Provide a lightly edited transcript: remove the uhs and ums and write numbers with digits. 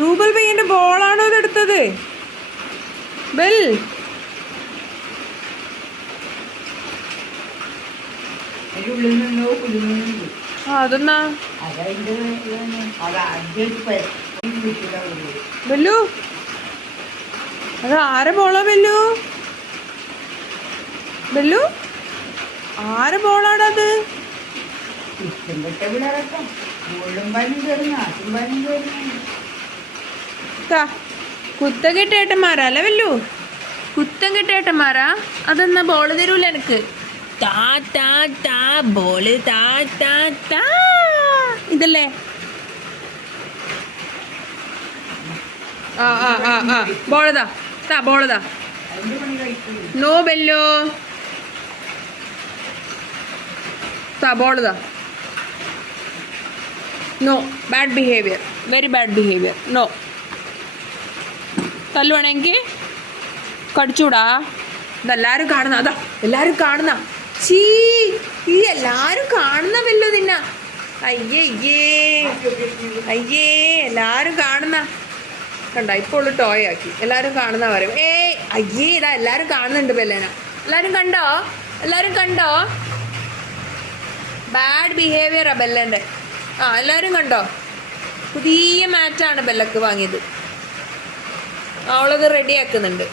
റൂബൽ പയ്യന്റെ ബോളാണോ ഇതെടുത്തത്? ബെൽ അതെന്നാ ബെല്ലു? അത് ആരെ ബോളാ ബെല്ലു? ബെല്ലു ആരെ ബോളാണത്? കുത്തം കെട്ടേട്ടന്മാരാ അല്ലേ ബെല്ലു? കുത്തം കെട്ടേട്ടന്മാരാ? അതെന്നാ ബോള് തരൂല എനിക്ക്. താ താ താ ബോള് താ താ താ ഇതല്ലേ? ബോളതാ താ ബോളതാ. നോ ബെല്ലോ താ ബോളതാ. No, bad behaviour, very bad behaviour. No, തല്ലുവാണെങ്കിൽ കടിച്ചൂടാ. ഇതെല്ലാരും കാണുന്ന, അതാ എല്ലാരും കാണുന്ന. ചീ, ഈ എല്ലാരും കാണുന്ന ബെല്ലോ നിന്ന. അയ്യേ അയ്യേ എല്ലാരും കാണുന്ന കണ്ട. ഇപ്പോൾ ഉള്ള ടോയ് ആക്കി എല്ലാരും കാണുന്ന പറയും. അയ്യേ ഇതാ എല്ലാരും കാണുന്നുണ്ട് ബെല്ലേന. എല്ലാരും കണ്ടോ? എല്ലാരും കണ്ടോ? ബാഡ് ബിഹേവിയറാ ബെല്ലൻ്റെ. എല്ലാവരും കണ്ടോ? പുതിയ മാറ്റാണ് ബെല്ലക്ക് വാങ്ങിയത്. അവളത് റെഡിയാക്കുന്നുണ്ട്.